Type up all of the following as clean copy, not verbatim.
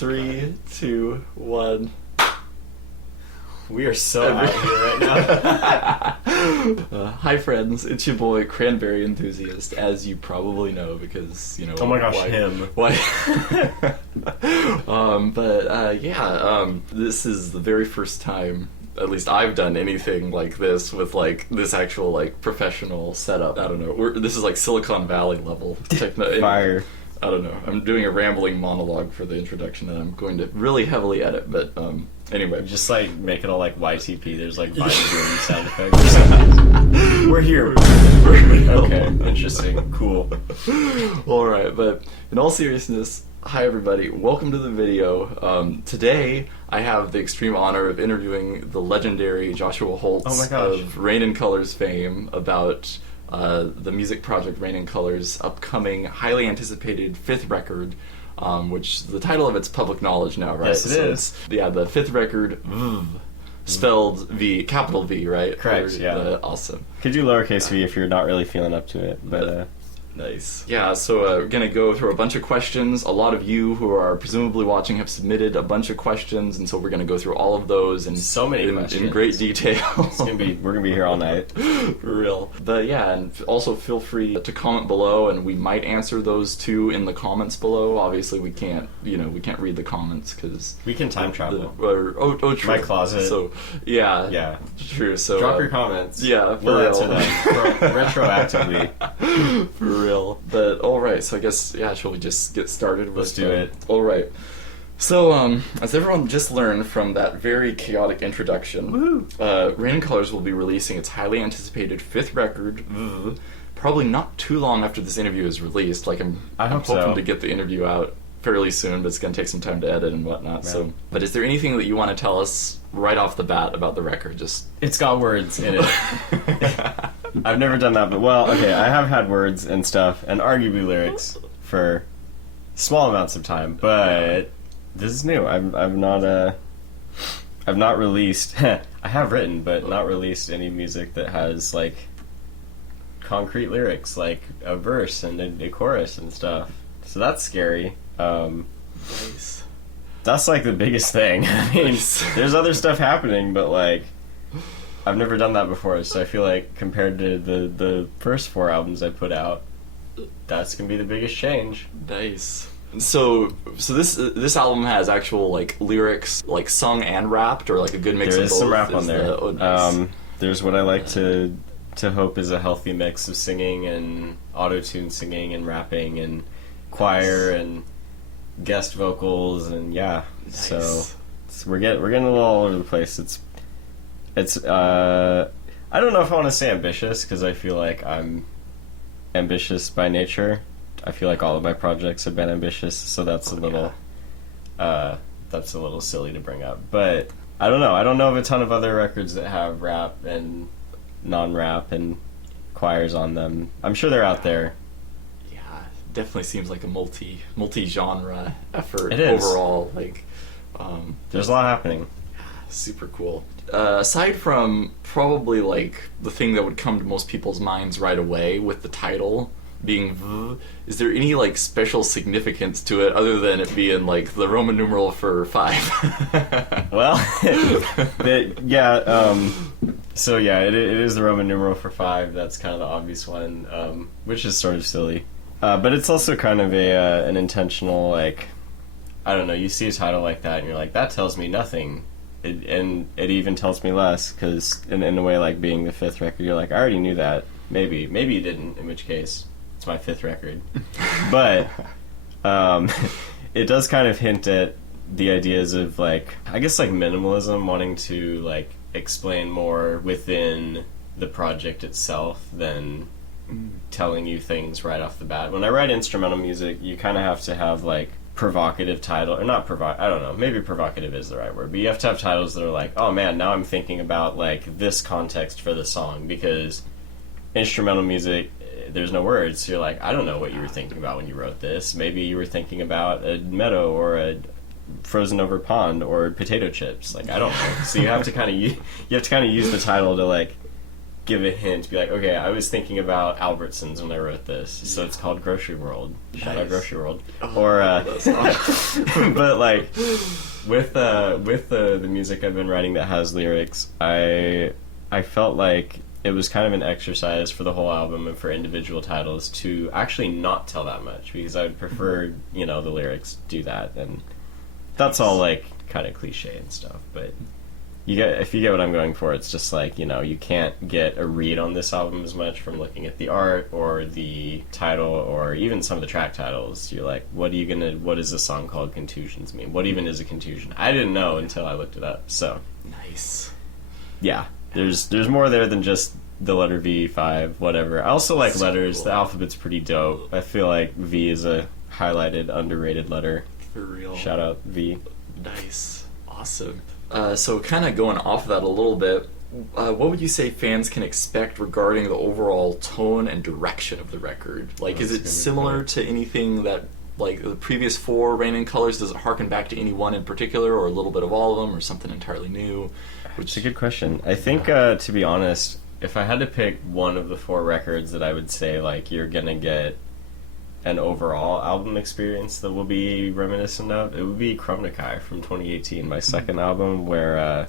3, 2, 1. We are so out here right now. Hi friends, it's your boy Cranberry Enthusiast, as you probably know because, you know... Oh my gosh, him. Why? This is the very first time, at least I've done anything like this with like this actual like professional setup. I don't know, this is like Silicon Valley level. Fire. I don't know, I'm doing a rambling monologue for the introduction and I'm going to really heavily edit, but anyway. Just like make it all like YTP, there's like Vine doing sound effects. We're here. Okay, interesting, cool. Alright, but in all seriousness, hi everybody, welcome to the video. Today I have the extreme honor of interviewing the legendary Joshua Holtz of Rain and Colors fame about the music project Rain and Colors' upcoming, highly anticipated 5th record, which the title of it's public knowledge now, right? Yes, it is. Yeah, the 5th record, spelled V, capital V, right? Correct, yeah. Awesome. Could do lowercase v if you're not really feeling up to it, but... Nice. Yeah, so we're going to go through a bunch of questions. A lot of you who are presumably watching have submitted a bunch of questions, and so we're going to go through all of those and so many questions. In great detail. We're going to be here all night. For real. But yeah, and also feel free to comment below, and we might answer those too in the comments below. Obviously, we can't read the comments because we can time travel. True. My closet. So yeah, true. So drop your comments. Yeah, we'll answer them retroactively. For real. But alright, so I guess, shall we just get started with... Let's do it. Alright. So, as everyone just learned from that very chaotic introduction, Rain and Colors will be releasing its highly anticipated 5th record, probably not too long after this interview is released. Like, I'm hoping to get the interview out fairly soon, but it's going to take some time to edit and whatnot. Yeah. So, but is there anything that you want to tell us right off the bat about the record? It's got words in it. I've never done that, but I have had words and stuff, and arguably lyrics for small amounts of time, but this is new. I've not released, I have written, but not released any music that has, like, concrete lyrics, like a verse and a chorus and stuff. So that's scary. Nice. That's, like, the biggest thing. I mean, there's other stuff happening, but, like, I've never done that before, so I feel like compared to the first 4 albums I put out, that's gonna be the biggest change. Nice. So this album has actual like lyrics, like sung and rapped, or like a good mix of both. There is some rap on there. Nice. There's what I like to hope is a healthy mix of singing and auto-tune singing and rapping and choir and guest vocals and Nice. So we're getting a little all over the place. It's I don't know if I want to say ambitious, because I feel like I'm ambitious by nature. I feel like all of my projects have been ambitious, so that's a little silly to bring up. But I don't know. I don't know of a ton of other records that have rap and non-rap and choirs on them. I'm sure they're out there. Yeah, definitely seems like a multi-genre effort it is. Overall. Like, there's a lot happening. Super cool. Aside from probably like the thing that would come to most people's minds right away with the title being V, is there any like special significance to it other than it being like the Roman numeral for 5? Well, so it is the Roman numeral for 5. That's kind of the obvious one, which is sort of silly. But it's also kind of an intentional, like, I don't know, you see a title like that and you're like, that tells me nothing. And it even tells me less, because in a way, like, being the 5th record, you're like, I already knew that. Maybe you didn't, in which case it's my 5th record. But it does kind of hint at the ideas of, like, I guess, like, minimalism, wanting to, like, explain more within the project itself than telling you things right off the bat. When I write instrumental music, you kind of have to have, like, provocative title, or not I don't know, maybe provocative is the right word, but you have to have titles that are like, oh man, now I'm thinking about like this context for the song, because instrumental music, there's no words, so you're like, I don't know what you were thinking about when you wrote this. Maybe you were thinking about a meadow or a frozen over pond or potato chips, like, I don't know. So you have to kind of use the title to like give a hint, be like, okay, I was thinking about Albertsons when I wrote this, so it's called Grocery World. Shout out Grocery World. But like with the music I've been writing that has lyrics, I felt like it was kind of an exercise for the whole album and for individual titles to actually not tell that much, because I would prefer, the lyrics do that, and that's all like kind of cliche and stuff, but if you get what I'm going for, it's just like, you can't get a read on this album as much from looking at the art or the title or even some of the track titles. You're like, what is this song called Contusions mean? What even is a contusion? I didn't know until I looked it up, so. Nice. Yeah, there's more there than just the letter V, 5, whatever. I also like letters. Cool. The alphabet's pretty dope. I feel like V is a highlighted, underrated letter. For real. Shout out V. Nice. Awesome. So kind of going off of that a little bit, what would you say fans can expect regarding the overall tone and direction of the record? Like, is it similar to anything that, like, the previous 4 Rain in Colors? Does it harken back to any one in particular, or a little bit of all of them, or something entirely new? It's a good question. I think, to be honest, if I had to pick one of the 4 records that I would say, like, you're gonna get an overall album experience that will be reminiscent of, it would be Chromnikai from 2018, my second album, where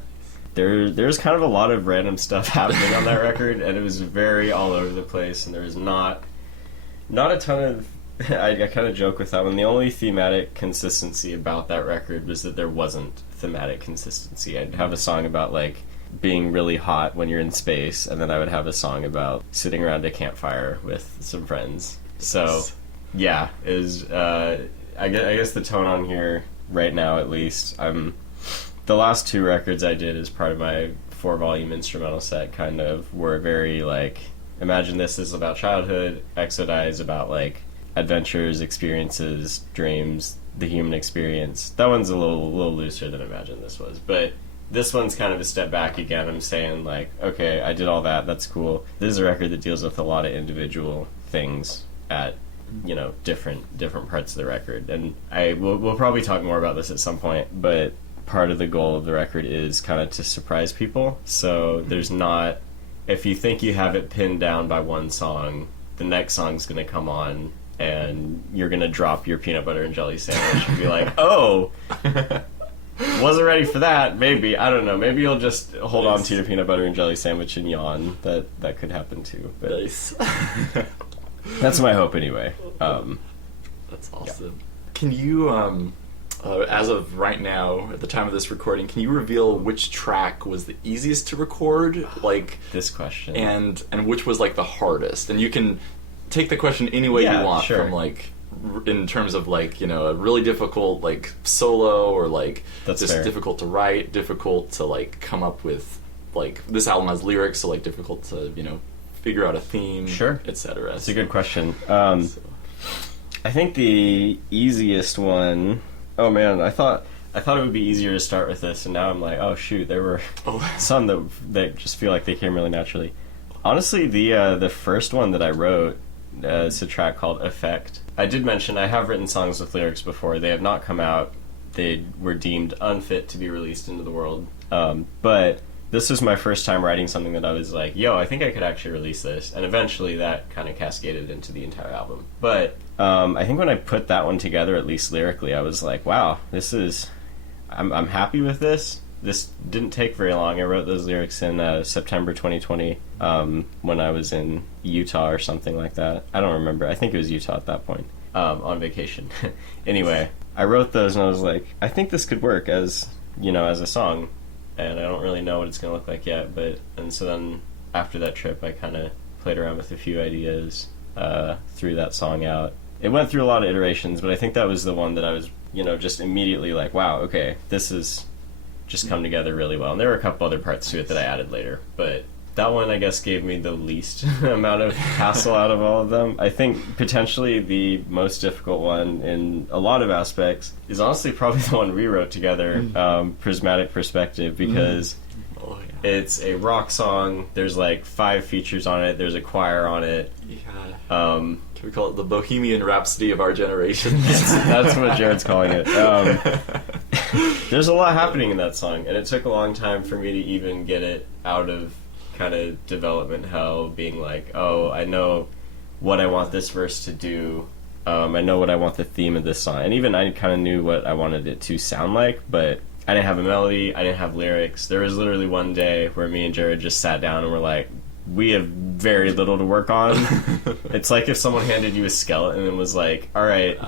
there's kind of a lot of random stuff happening on that record, and it was very all over the place, and there was not a ton of I kind of joke with that one. The only thematic consistency about that record was that there wasn't thematic consistency. I'd have a song about like being really hot when you're in space, and then I would have a song about sitting around a campfire with some friends. So yeah, I guess the tone on here right now, at least, the last 2 records I did as part of my 4-volume instrumental set kind of were very like, Imagine This is about childhood, Exodai is about like adventures, experiences, dreams, the human experience. That one's a little looser than Imagine This was, but this one's kind of a step back again. I'm saying like, okay, I did all that, that's cool. This is a record that deals with a lot of individual things at different parts of the record, and we'll probably talk more about this at some point, but part of the goal of the record is kind of to surprise people. So there's not, if you think you have it pinned down by one song, the next song's going to come on and you're going to drop your peanut butter and jelly sandwich and be like, oh, wasn't ready for that. Maybe, I don't know, maybe you'll just hold on to your peanut butter and jelly sandwich and yawn. That could happen too, but nice. That's my hope anyway. That's awesome. Yeah. Can you, as of right now, at the time of this recording, can you reveal which track was the easiest to record? Like this question, and which was like the hardest? And you can take the question any way you want, sure. From like, in terms of like, a really difficult like solo, or like that's just fair. Difficult to write, difficult to like come up with, like this album has lyrics, so like difficult to figure out a theme, sure, etc. That's a good question. I think the easiest one. Oh man, I thought it would be easier to start with this, and now I'm like, oh shoot, there were some that just feel like they came really naturally. Honestly, the first one that I wrote is a track called Effect. I did mention I have written songs with lyrics before. They have not come out. They were deemed unfit to be released into the world. But this was my first time writing something that I was like, yo, I think I could actually release this. And eventually that kind of cascaded into the entire album. But I think when I put that one together, at least lyrically, I was like, wow, I'm happy with this. This didn't take very long. I wrote those lyrics in September 2020 when I was in Utah or something like that. I don't remember. I think it was Utah at that point, on vacation. Anyway, I wrote those and I was like, I think this could work as a song. And I don't really know what it's going to look like yet, and so then after that trip I kind of played around with a few ideas, threw that song out. It went through a lot of iterations, but I think that was the one that I was, just immediately like, wow, okay, this has just come together really well. And there were a couple other parts to it that I added later, but that one I guess gave me the least amount of hassle out of all of them. I think potentially the most difficult one in a lot of aspects is honestly probably the one we wrote together, Prismatic Perspective, because it's a rock song. There's like 5 features on it. There's a choir on it. Yeah. Can we call it the Bohemian Rhapsody of our generation? That's what Jared's calling it. There's a lot happening in that song, and it took a long time for me to even get it out of kind of development hell, being like, oh, I know what I want this verse to do. I know what I want the theme of this song. And even I kind of knew what I wanted it to sound like, but I didn't have a melody, I didn't have lyrics. There was literally one day where me and Jared just sat down and were like, we have very little to work on. It's like if someone handed you a skeleton and was like, all right,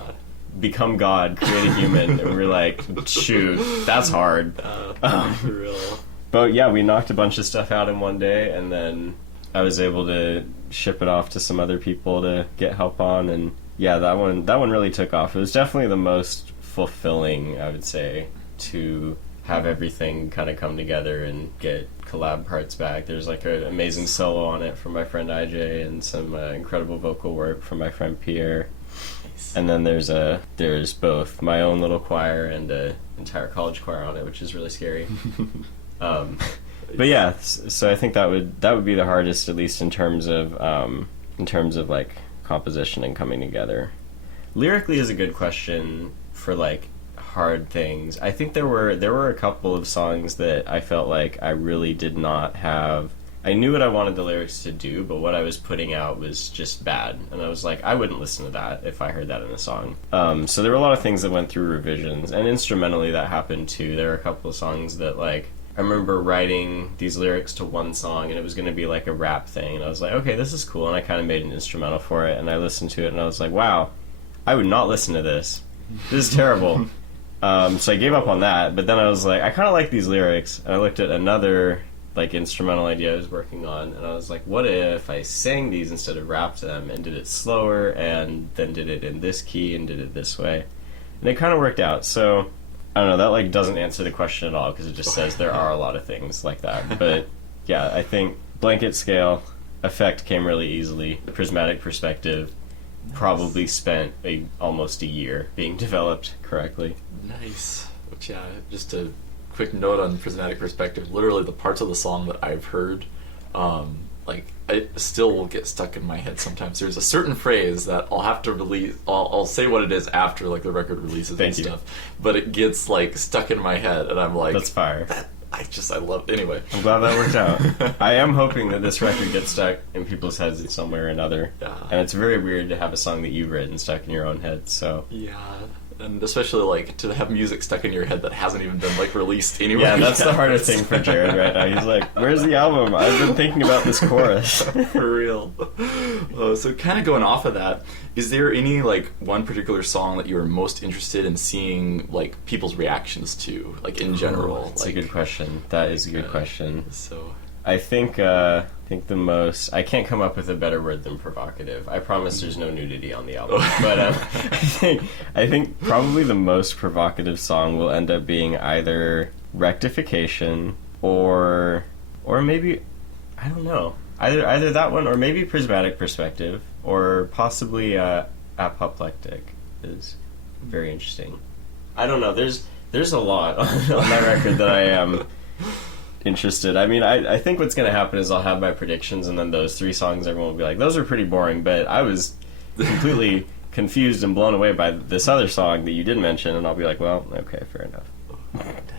become God, create a human. And we're like, shoot, that's hard. For real. But yeah, we knocked a bunch of stuff out in one day, and then I was able to ship it off to some other people to get help on, and yeah, that one really took off. It was definitely the most fulfilling, I would say, to have everything kind of come together and get collab parts back. There's like an amazing solo on it from my friend IJ, and some incredible vocal work from my friend Pierre. Nice. And then there's both my own little choir and an entire college choir on it, which is really scary. But yeah, so I think that would be the hardest, at least in terms of like composition and coming together. Lyrically is a good question for like hard things. I think there were a couple of songs that I felt like I really did not have. I knew what I wanted the lyrics to do, but what I was putting out was just bad, and I was like, I wouldn't listen to that if I heard that in a song. So there were a lot of things that went through revisions, and instrumentally that happened too. There were a couple of songs that, like, I remember writing these lyrics to one song, and it was going to be like a rap thing, and I was like, okay, this is cool, and I kind of made an instrumental for it, and I listened to it, and I was like, wow, I would not listen to this. This is terrible. So I gave up on that, but then I was like, I kind of like these lyrics, and I looked at another like instrumental idea I was working on, and I was like, what if I sang these instead of rapped them, and did it slower, and then did it in this key, and did it this way, and it kind of worked out. So I don't know, that like doesn't answer the question at all, because it just says there are a lot of things like that. But yeah, I think blanket scale effect came really easily. The prismatic perspective probably spent almost a year being developed correctly. Nice. Which, yeah, just a quick note on prismatic perspective, literally the parts of the song that I've heard, like, I still will get stuck in my head sometimes. There's a certain phrase that I'll have to release, I'll say what it is after, like, the record releases and stuff, but it gets, like, stuck in my head, and I'm like, that's fire. I love it. Anyway. I'm glad that worked out. I am hoping that this record gets stuck in people's heads in some way or another. Yeah. And it's very weird to have a song that you've written stuck in your own head, so. Yeah. And especially, like, to have music stuck in your head that hasn't even been, like, released anywhere. Yeah, that's the hardest thing for Jared right now. He's like, where's the album? I've been thinking about this chorus. For real. So kind of going off of that, is there any, like, one particular song that you're most interested in seeing, like, people's reactions to, like, in general? That's like, a good question. That is a good question. So I think the most, I can't come up with a better word than provocative. I promise there's no nudity on the album, but I think probably the most provocative song will end up being either Rectification or maybe, I don't know, either that one or maybe Prismatic Perspective, or possibly Apoplectic is very interesting. I don't know. There's a lot on that record that I am interested. I mean, I think what's going to happen is I'll have my predictions, and then those three songs, everyone will be like, those are pretty boring, but I was completely confused and blown away by this other song that you did mention, and I'll be like, well, okay, fair enough.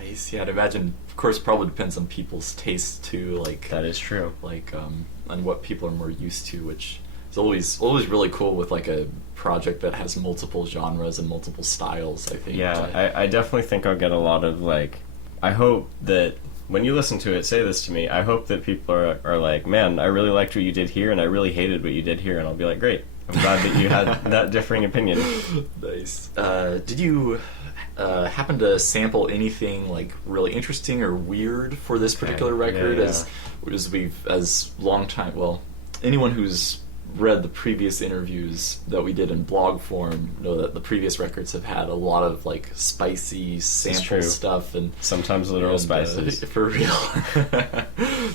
Nice. Yeah, I'd imagine, of course, probably depends on people's tastes too, like, that is true, like on what people are more used to, which is always really cool with, like, a project that has multiple genres and multiple styles, I think. Yeah, I definitely think I'll get a lot of, like, I hope that when you listen to it, say this to me, I hope that people are like, man, I really liked what you did here, and I really hated what you did here, and I'll be like, great, I'm glad that you had that differing opinion. Nice. Did you happen to sample anything, like, really interesting or weird for this particular record? Yeah. Anyone who's read the previous interviews that we did in blog form know that the previous records have had a lot of, like, spicy sample stuff, and sometimes literal spices. For real.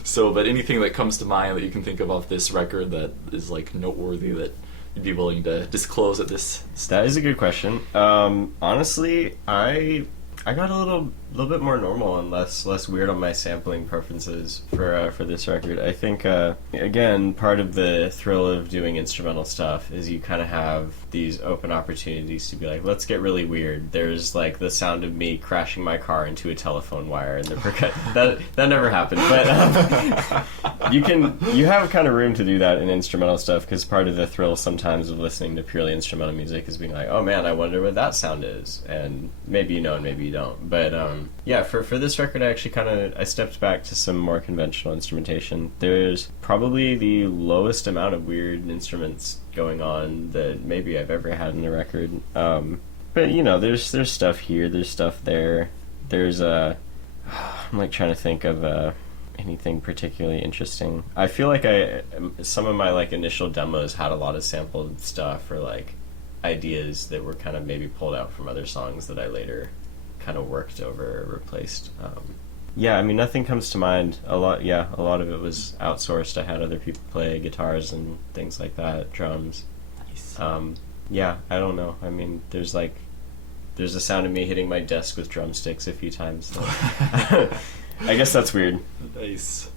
So, but anything that comes to mind that you can think of off this record that is, like, noteworthy that you'd be willing to disclose at this stage? That is a good question. Honestly, I I got a little bit more normal and less weird on my sampling preferences for this record. I think again, part of the thrill of doing instrumental stuff is you kind of have these open opportunities to be like, let's get really weird. There's like the sound of me crashing my car into a telephone wire and the that never happened, but you have kind of room to do that in instrumental stuff, because part of the thrill sometimes of listening to purely instrumental music is being like, oh man, I wonder what that sound is, and maybe you know and maybe you don't. But yeah, for this record, I actually I stepped back to some more conventional instrumentation. There's probably the lowest amount of weird instruments going on that maybe I've ever had in a record. But you know, there's stuff here, there's stuff there. There's I'm like trying to think of anything particularly interesting. I feel like some of my like initial demos had a lot of sampled stuff or like ideas that were kind of maybe pulled out from other songs that I later kind of worked over or replaced. Yeah, I mean, nothing comes to mind. A lot of it was outsourced. I had other people play guitars and things like that, drums. Nice. Yeah, I don't know. I mean, there's a sound of me hitting my desk with drumsticks a few times. So. I guess that's weird. Nice.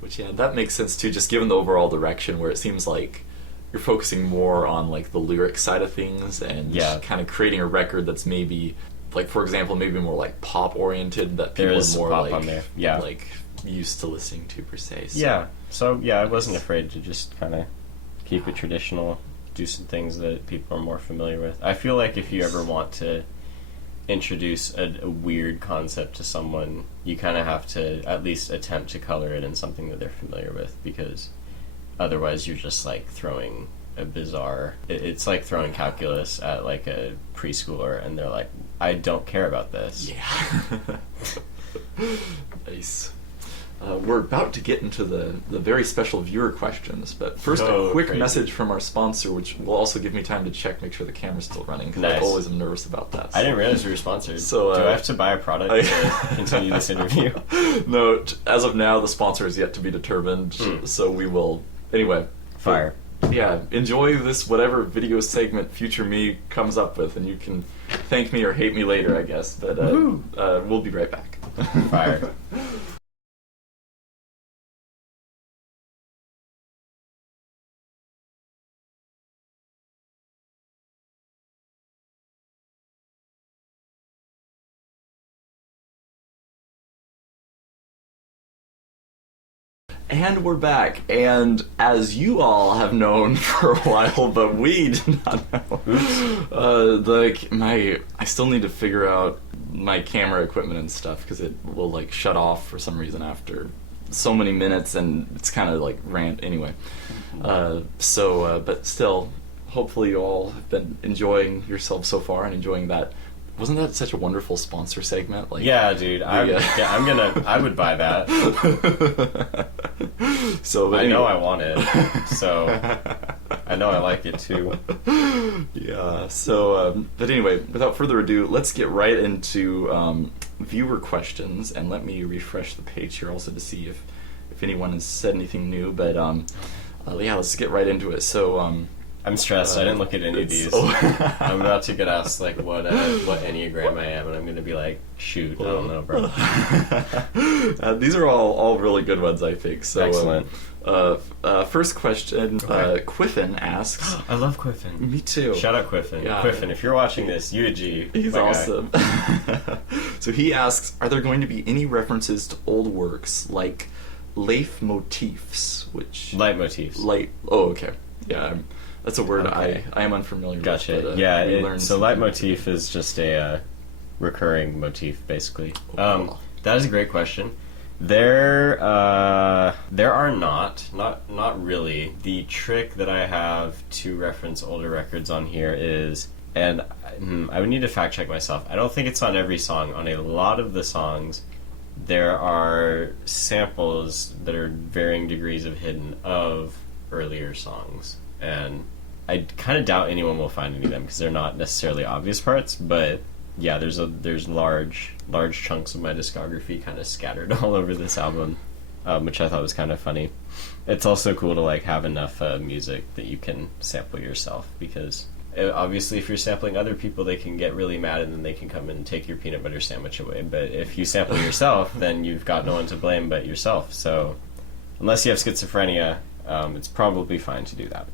Which, yeah, that makes sense too, just given the overall direction where it seems like you're focusing more on like the lyric side of things and kind of creating a record that's maybe, like, for example, maybe more like pop oriented, that people are more pop like on there. Yeah. like used to listening to per se. So. Yeah. So yeah, I wasn't afraid to just kind of keep it traditional, do some things that people are more familiar with. I feel like if you ever want to introduce a weird concept to someone, you kind of have to at least attempt to color it in something that they're familiar with, because otherwise you're just like throwing a bizarre, it's like throwing calculus at like a preschooler and they're like, I don't care about this. Yeah. Nice. We're about to get into the very special viewer questions, but first a quick message from our sponsor, which will also give me time to make sure the camera's still running, because I always am nervous about that. So. I didn't realize we were sponsored. So, do I have to buy a product to continue this interview? No, as of now, the sponsor is yet to be determined, so we will... Anyway. Fire. Yeah, enjoy this whatever video segment future me comes up with, and you can thank me or hate me later, I guess, but we'll be right back. Fire. And we're back, and as you all have known for a while, but we did not know, I still need to figure out my camera equipment and stuff, because it will like shut off for some reason after so many minutes, and it's kind of like anyway. But still, hopefully you all have been enjoying yourself so far and enjoying that. Wasn't that such a wonderful sponsor segment? Like, yeah, dude. I would buy that. So I know I want it, so I know I like it too. Yeah. So, but anyway, without further ado, let's get right into viewer questions, and let me refresh the page here also to see if anyone has said anything new. But yeah, let's get right into it. So. I'm stressed. I didn't look at any of these. I'm about to get asked like what Enneagram I am, and I'm going to be like, shoot, I don't know, bro. These are all really good ones, I think. So, excellent. First question, Quiffin asks. I love Quiffin. Me too. Shout out Quiffin. Yeah. Quiffin, if you're watching this, you a G. He's awesome. So he asks, are there going to be any references to old works like leitmotifs, which... Leitmotifs. Oh, okay. Yeah, that's a word I am unfamiliar with. Gotcha. But, yeah, so leitmotif is just a recurring motif, basically. Oh, that is a great question. There are not really. The trick that I have to reference older records on here is, and I would need to fact check myself, I don't think it's on every song. On a lot of the songs, there are samples that are varying degrees of hidden of earlier songs, and I kind of doubt anyone will find any of them because they're not necessarily obvious parts, but yeah, there's large chunks of my discography kind of scattered all over this album, which I thought was kind of funny. It's also cool to like have enough music that you can sample yourself, because Obviously, if you're sampling other people, they can get really mad and then they can come and take your peanut butter sandwich away. But if you sample yourself, then you've got no one to blame but yourself. So unless you have schizophrenia, it's probably fine to do that.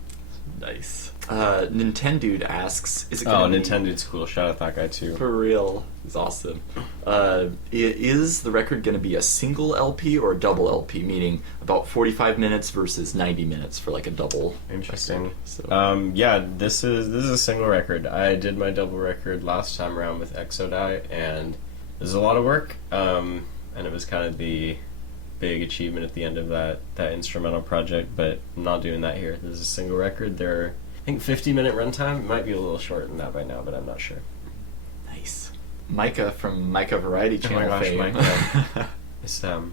Nice. Nintendude asks, is it gonna be... Nintendude's cool. Shout out that guy too. For real. He's awesome. Is the record going to be a single LP or a double LP, meaning about 45 minutes versus 90 minutes for like a double? Interesting. Record, so. Yeah, this is a single record. I did my double record last time around with Exodai, and there's a lot of work, and it was kind of the big achievement at the end of that instrumental project, but I'm not doing that here. This is a single record. There are, I think, 50-minute runtime. It might be a little shorter than that by now, but I'm not sure. Nice. Micah from Micah Variety Channel fame. Micah. It's them.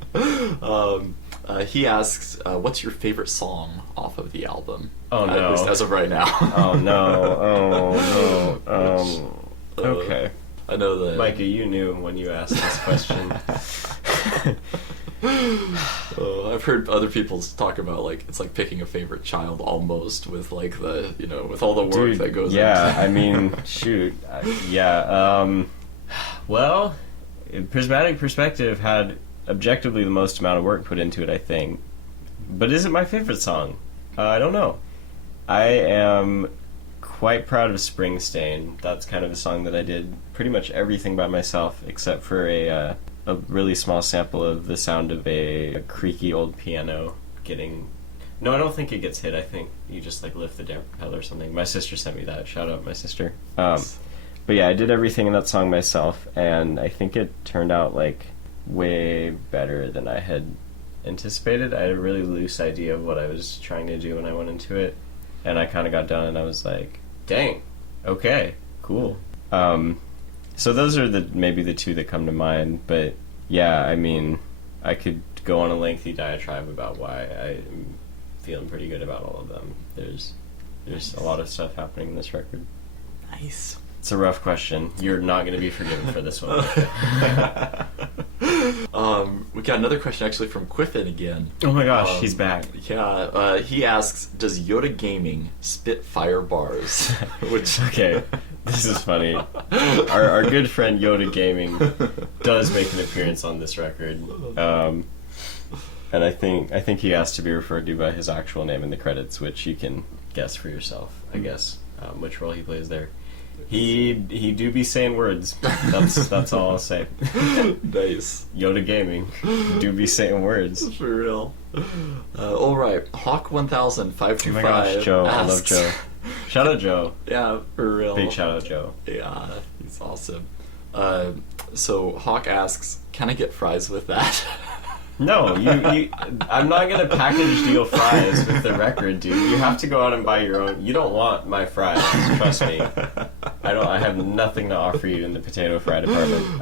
He asks, what's your favorite song off of the album? Oh, no. At least as of right now. Oh, no. Oh, no. Okay. I know that... Micah, you knew when you asked this question. I've heard other people talk about, like, it's like picking a favorite child almost, with like the, you know, with all the work that goes into it. I mean, shoot. Well, Prismatic Perspective had objectively the most amount of work put into it, I think. But is it my favorite song? I don't know. I am quite proud of Springsteen. That's kind of a song that I did pretty much everything by myself, except for a really small sample of the sound of a creaky old piano getting... No, I don't think it gets hit. I think you just like lift the damper pedal or something. My sister sent me that. Shout out my sister. But yeah, I did everything in that song myself, and I think it turned out like way better than I had anticipated. I had a really loose idea of what I was trying to do when I went into it, and I kind of got done and I was like, dang, okay, cool. So those are maybe the two that come to mind, but yeah, I mean, I could go on a lengthy diatribe about why I'm feeling pretty good about all of them. There's a lot of stuff happening in this record. Nice. It's a rough question. You're not going to be forgiven for this one. We got another question actually from Quiffin again. Oh my gosh, he's back. Yeah, he asks, does Yoda Gaming spit fire bars? Which okay, this is funny. Our good friend Yoda Gaming does make an appearance on this record, and I think he asked to be referred to by his actual name in the credits, which you can guess for yourself, I guess, which role he plays there. He do be saying words. That's all I'll say. Nice. Yoda Gaming do be saying words. For real. All right. Hawk 1000-525. Oh my gosh, Joe. Asks, I love Joe. Shout out Joe. Yeah, for real. Big shout out Joe. Yeah, he's awesome. So Hawk asks, can I get fries with that? No, you I'm not gonna package deal fries with the record, dude. You have to go out and buy your own. You don't want my fries, trust me. I have nothing to offer you in the potato fry department.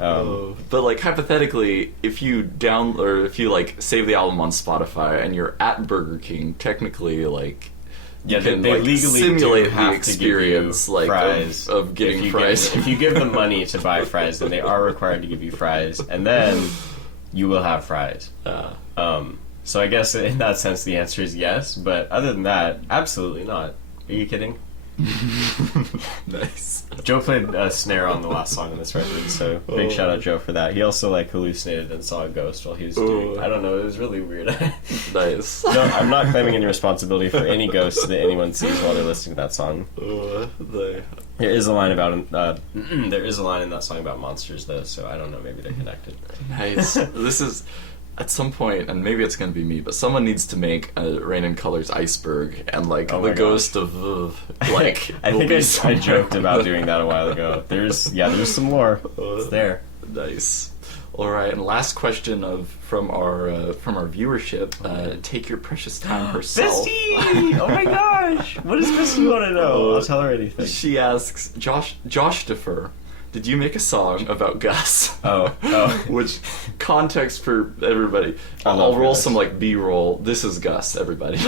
But like hypothetically, if you like save the album on Spotify and you're at Burger King, technically like yeah, you can they like legally simulate do the have experience to give you like fries of getting fries. If you give them money to buy fries, then they are required to give you fries, and then you will have fries. So I guess in that sense the answer is yes, but other than that, absolutely not. Are you kidding? Nice. Joe played a snare on the last song on this record, so big shout out Joe for that. He also like hallucinated and saw a ghost while he was doing. I don't know, it was really weird. Nice. No, I'm not claiming any responsibility for any ghosts that anyone sees while they're listening to that song. There is a line about there is a line in that song about monsters though, so I don't know, maybe they're connected. Nice. This is at some point, and maybe it's going to be me, but someone needs to make a Rain in Colors iceberg, and like the ghost of like. I think I joked about doing that a while ago. There's some lore. It's there. Nice. All right, and last question from our viewership. Take your precious time herself. Bestie! Oh my gosh! What does Bestie want to know? I'll tell her anything. She asks, Josh Defer, did you make a song about Gus? Oh. Which, context for everybody. I'll roll some like B-roll. This is Gus, everybody.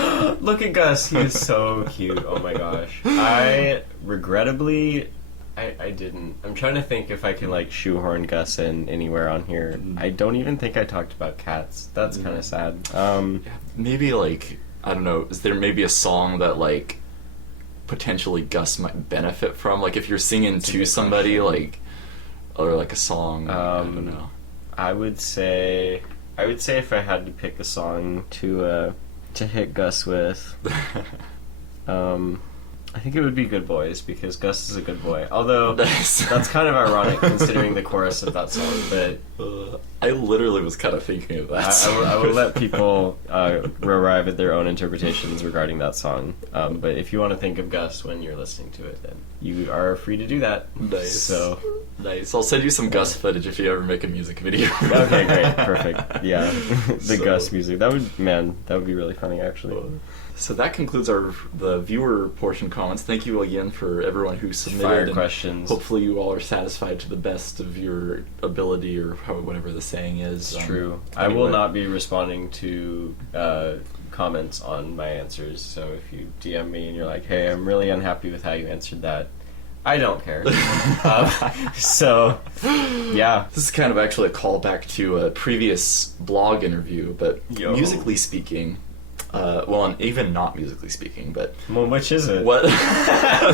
Look at Gus. He is so cute. Oh my gosh. I regrettably, I didn't. I'm trying to think if I can like shoehorn Gus in anywhere on here. I don't even think I talked about cats. That's kind of sad. Maybe like, I don't know, is there maybe a song that like potentially Gus might benefit from? Like if you're singing to somebody, like, or like a song, I don't know. I would say if I had to pick a song to hit Gus with, I think it would be Good Boys, because Gus is a good boy. Although, that's kind of ironic considering the chorus of that song, but... I literally was kind of thinking of that I will let people arrive at their own interpretations regarding that song. But if you want to think of Gus when you're listening to it, then you are free to do that. Nice. So... Nice. I'll send you some Gus footage if you ever make a music video. Okay, great. Perfect. Yeah. The Gus music. That would be really funny, actually. So that concludes the viewer portion comments. Thank you again for everyone who submitted. Fire questions. Hopefully you all are satisfied to the best of your ability, or whatever the saying is. It's true. Anyway. I will not be responding to comments on my answers, so if you DM me and you're like, hey, I'm really unhappy with how you answered that, I don't care. So, yeah. This is kind of actually a callback to a previous blog interview, but musically speaking... well, and even not musically speaking, but... Well, which is it? What?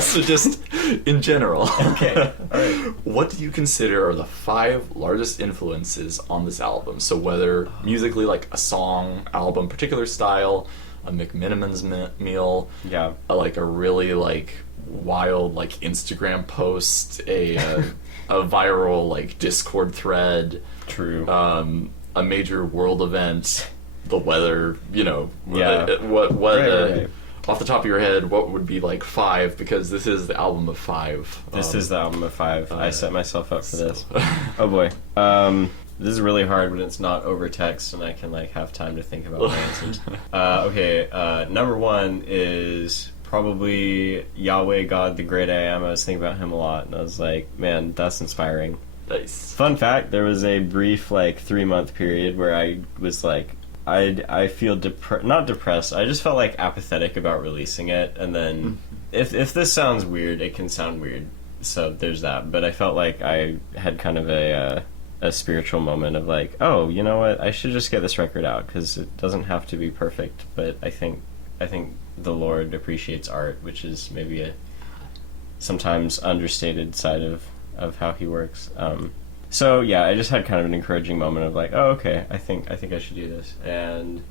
So just in general. Okay, alright. What do you consider are the 5 largest influences on this album? So whether musically, like a song, album, particular style, a McMiniman's meal, like a really like wild like Instagram post, a viral like Discord thread, true, a major world event, the weather, what right. Off the top of your head, what would be like 5? Because this is the album of 5. This is the album of 5. I set myself up for this. Oh boy. This is really hard when it's not over text and I can like have time to think about my answers. Okay, number 1 is probably Yahweh God the Great I Am. I was thinking about him a lot and I was like, man, that's inspiring. Nice. Fun fact, there was a brief like 3-month period where I was like, I feel not depressed, I just felt like apathetic about releasing it, and then if this sounds weird, it can sound weird, so there's that, but I felt like I had kind of a spiritual moment of like, oh, you know what, I should just get this record out, because it doesn't have to be perfect, but I think the Lord appreciates art, which is maybe a sometimes understated side of how he works. So yeah, I just had kind of an encouraging moment of like, oh, okay, I think I should do this, and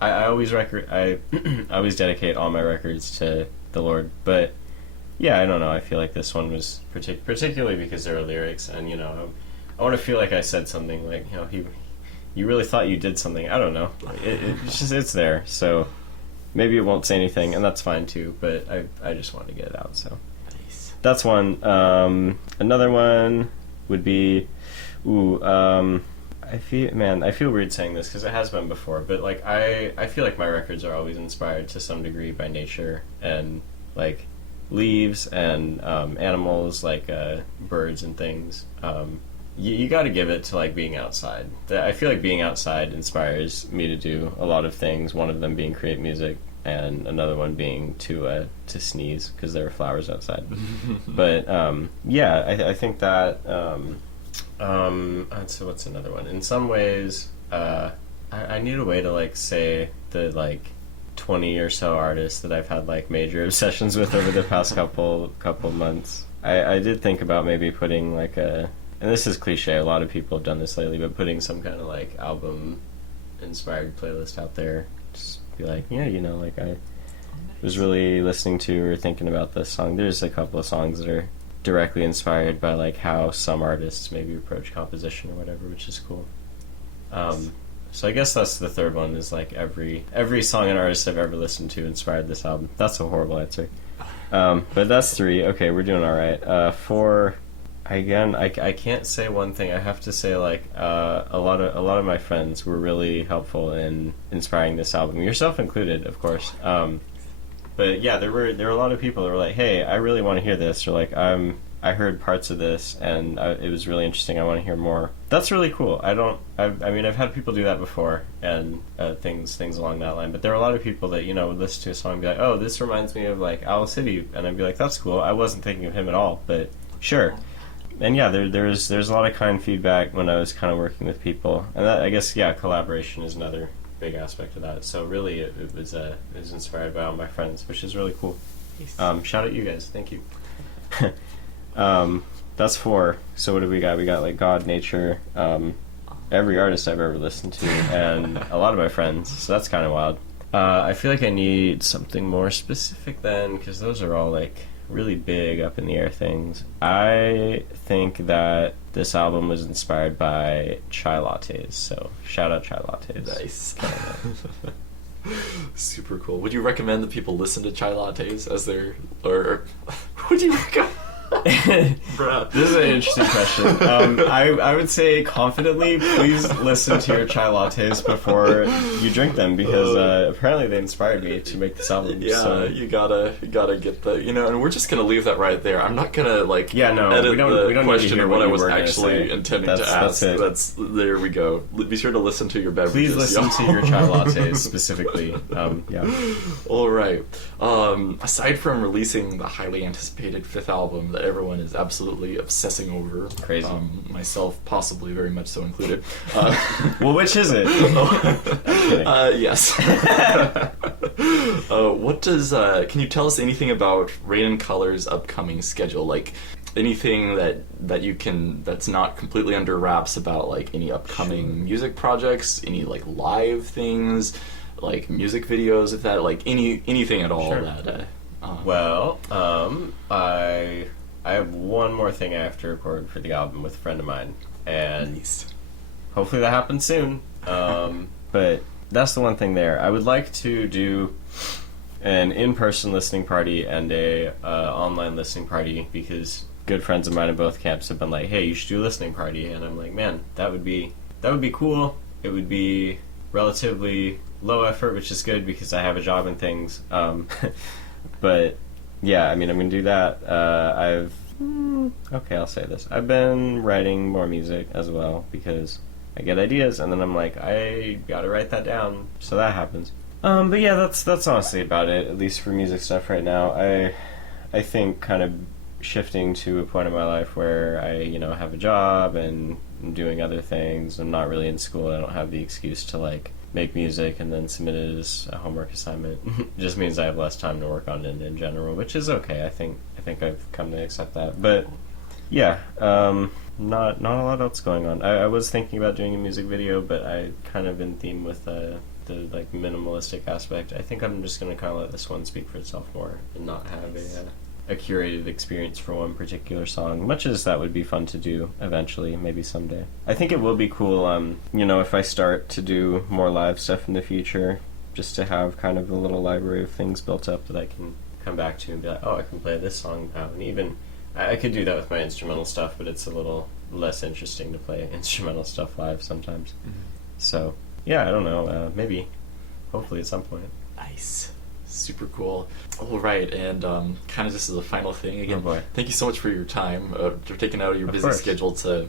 I always I always dedicate all my records to the Lord. But yeah, I don't know. I feel like this one was particularly because there are lyrics, and I want to feel like I said something like, you really thought you did something. I don't know. It's there, so maybe it won't say anything, and that's fine too. But I just wanted to get it out. So nice. That's one. Another one would be. I feel weird saying this because it has been before, but like I feel like my records are always inspired to some degree by nature and like leaves and animals, like birds and things. You got to give it to like being outside. I feel like being outside inspires me to do a lot of things. One of them being create music, and another one being to sneeze because there are flowers outside. But I think that. So what's another one? In some ways, I need a way to like say the like 20 or so artists that I've had like major obsessions with over the past couple months. I did think about maybe putting like and this is cliche, a lot of people have done this lately, but putting some kind of like album inspired playlist out there. Just be like, like I was really listening to or thinking about this song. There's a couple of songs that are directly inspired by like how some artists maybe approach composition or whatever, which is cool. So I guess that's the third one, is like every song and artist I've ever listened to inspired this album. That's a horrible answer, but that's 3. Okay, we're doing all right. 4, again, I can't say one thing. I have to say like a lot of my friends were really helpful in inspiring this album, yourself included, of course. But yeah, there were a lot of people that were like, "Hey, I really want to hear this," or like, "I heard parts of this and it was really interesting. I want to hear more." That's really cool. I've had people do that before, and things along that line. But there are a lot of people that would listen to a song and be like, "Oh, this reminds me of like Owl City," and I'd be like, "That's cool. I wasn't thinking of him at all, but sure." And yeah, there's a lot of kind feedback when I was kind of working with people, and that, I guess, collaboration is another big aspect of that. So really it was inspired by all my friends, which is really cool. Shout out you guys. Thank you. That's 4. So what do we got? We got like God, Nature, every artist I've ever listened to, and a lot of my friends. So that's kind of wild. I feel like I need something more specific then, because those are all like really big up in the air things. I think that this album was inspired by chai lattes, so shout out chai lattes. Nice. Super cool. Would you recommend that people listen to chai lattes as their, or would you recommend? This is an interesting question. I would say confidently, please listen to your chai lattes before you drink them, because apparently they inspired me to make this album. Yeah, so. you gotta get the, and we're just gonna leave that right there. I'm not gonna edit we don't the question or what I was actually intending to ask. That's it. There we go. Be sure to listen to your beverages. Please listen to your chai lattes specifically. Yeah. All right. Aside from releasing the highly anticipated 5th album that everyone is absolutely obsessing over, crazy, myself possibly very much so included. Well, which is it? Yes. What does? Can you tell us anything about Rain and Color's upcoming schedule? Like anything that you can, that's not completely under wraps, about like any upcoming music projects, any like live things, like music videos, if that, like anything at all. Sure. That. I have one more thing I have to record for the album with a friend of mine, and nice. Hopefully that happens soon. But that's the one thing there. I would like to do an in-person listening party and a online listening party, because good friends of mine in both camps have been like, "Hey, you should do a listening party," and I'm like, "Man, that would be cool. It would be relatively low effort, which is good because I have a job and things." But yeah, I mean, I'm gonna do that. I'll say this. I've been writing more music as well, because I get ideas and then I'm like, I gotta write that down, so that happens. But yeah, that's honestly about it, at least for music stuff right now. I think kind of shifting to a point in my life where I, have a job and I'm doing other things. I'm not really in school. I don't have the excuse to like make music and then submit it as a homework assignment. It just means I have less time to work on it in general, which is okay. I think I've come to accept that. But yeah, not a lot else going on. I was thinking about doing a music video, but I kind of in theme with the like minimalistic aspect. I think I'm just gonna kind of let this one speak for itself more and not have a curated experience for one particular song, much as that would be fun to do eventually, maybe someday. I think it will be cool, if I start to do more live stuff in the future, just to have kind of a little library of things built up that I can come back to and be like, oh, I can play this song now. And even, I could do that with my instrumental stuff, but it's a little less interesting to play instrumental stuff live sometimes. Mm-hmm. So, yeah, I don't know, maybe, hopefully at some point. Nice. Super cool. All right, and kind of just as a final thing, again, thank you so much for your time, for taking out of your busy schedule to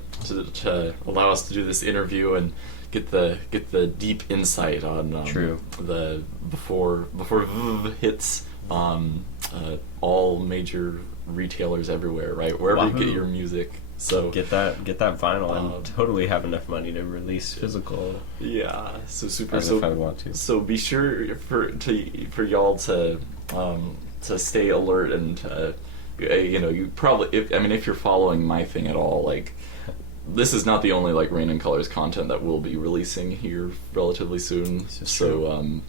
allow us to do this interview and get the deep insight on the before VV hits all major retailers everywhere, right? Wherever you get your music. So get that vinyl and totally have enough money to release physical. Yeah, so super. If I want to. So be sure for y'all to stay alert and you probably, if you're following my thing at all, like this is not the only like Rain and Colors content that we'll be releasing here relatively soon. So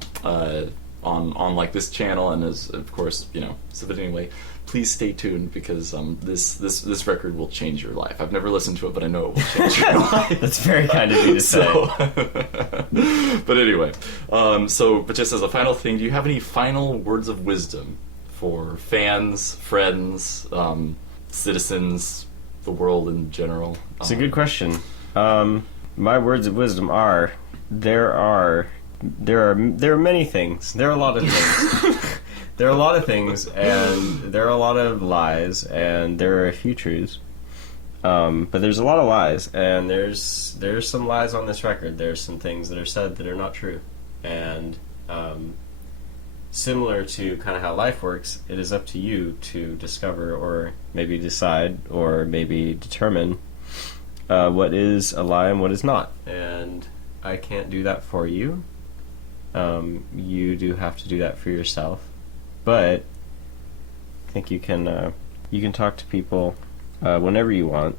on like this channel, and as of course so but anyway, please stay tuned, because this record will change your life. I've never listened to it, but I know it will change your life. That's very kind of you to say. But anyway, but just as a final thing, do you have any final words of wisdom for fans, friends, citizens, the world in general? It's a good question. My words of wisdom are: there are many things. There are a lot of things. There are a lot of things, and there are a lot of lies, and there are a few truths. But there's a lot of lies, and there's some lies on this record. There's some things that are said that are not true. And similar to kind of how life works, it is up to you to discover, or maybe decide, or maybe determine what is a lie and what is not. And I can't do that for you. You do have to do that for yourself. But think you can talk to people whenever you want.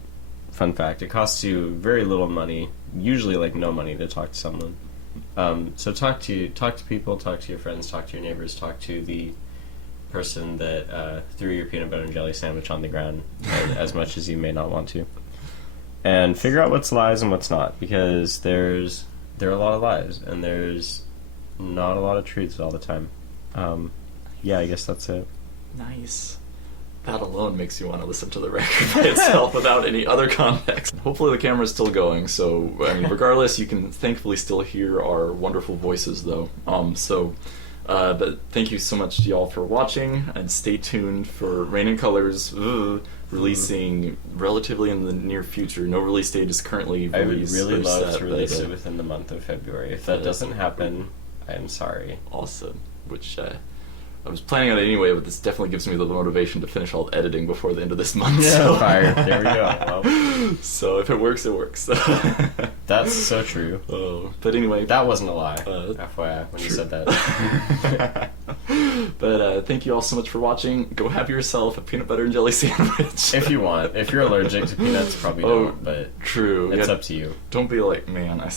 Fun fact: it costs you very little money, usually like no money, to talk to someone. So talk to people, talk to your friends, talk to your neighbors, talk to the person that threw your peanut butter and jelly sandwich on the ground as much as you may not want to, and figure out what's lies and what's not, because there are a lot of lies and there's not a lot of truths all the time. Yeah, I guess that's it. Nice. That alone makes you want to listen to the record by itself without any other context. Hopefully the camera's still going, so I mean, regardless, you can thankfully still hear our wonderful voices, though. But thank you so much to y'all for watching, and stay tuned for Rain and Colors releasing relatively in the near future. No release date is currently released. I would really love to release it within the month of February. If that doesn't happen, I am sorry. Awesome. Which I was planning on it anyway, but this definitely gives me the motivation to finish all the editing before the end of this month. Yeah, so. Fire. There we go. Well, so if it works, it works. That's so true. But anyway. That wasn't a lie, FYI, when you said that. But thank you all so much for watching. Go have yourself a peanut butter and jelly sandwich. If you want. If you're allergic to peanuts, probably don't, but true. It's up to you. Don't be like, man, I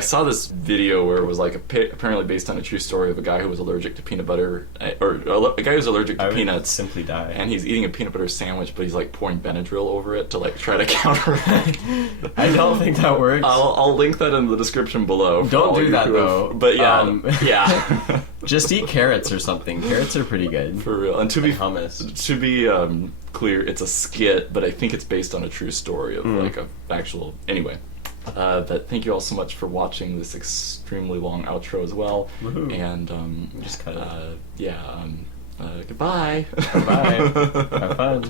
saw this video where it was like apparently based on a true story of a guy who was allergic to peanut butter, or a guy who's allergic to peanuts. Simply die. And he's eating a peanut butter sandwich, but he's like pouring Benadryl over it to like try to counteract. I don't think that works. I'll link that in the description below. Don't do that though. But yeah, yeah. Just eat carrots or something. Carrots are pretty good. For real. And to be hummus. To be clear, it's a skit, but I think it's based on a true story of like a actual. Anyway. But thank you all so much for watching this extremely long outro as well. Woohoo. And just cut it. yeah. Goodbye. Bye. Have fun.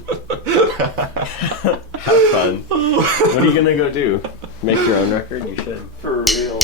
Have fun. What are you gonna go do? Make your own record? You should. For real.